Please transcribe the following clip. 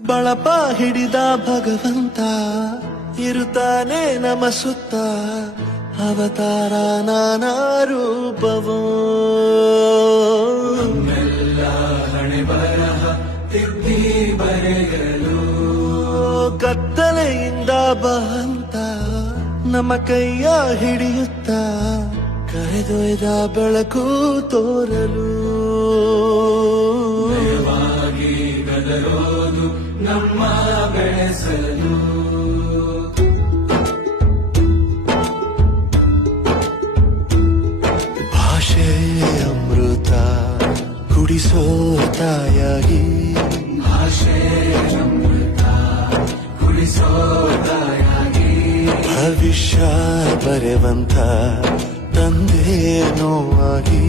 ಬಳಪ ಹಿಡಿದ ಭಗವಂತ ಇರುತ್ತಾನೆ ನಮ ಸುತ್ತ ಅವತಾರ ನಾನಾ ರೂಪವೋ ಹಣೆ ಬರಹ ತಿದ್ದಿ ಬರೆಯಲು ಕತ್ತಲೆಯಿಂದ ಬಹಂತ ನಮ್ಮ ಕೈಯ ಹಿಡಿಯುತ್ತ ಕರೆದೊಯ್ದ ಬೆಳಕು ತೋರಲು ವಾಗಿ ಗದರೋದು ನಮ್ಮ ಬೆಳೆಸಲು ಭಾಷೆ ಅಮೃತ ಕುಡಿಸೋ ತಾಯಾಗಿ ಭಾಷೆ ಅಮೃತ ಕುಡಿಸೋದಾಯಾಗಿ ಭವಿಷ್ಯ ಬರೆವಂತ ತಂದೆ ನೋವಾಗಿ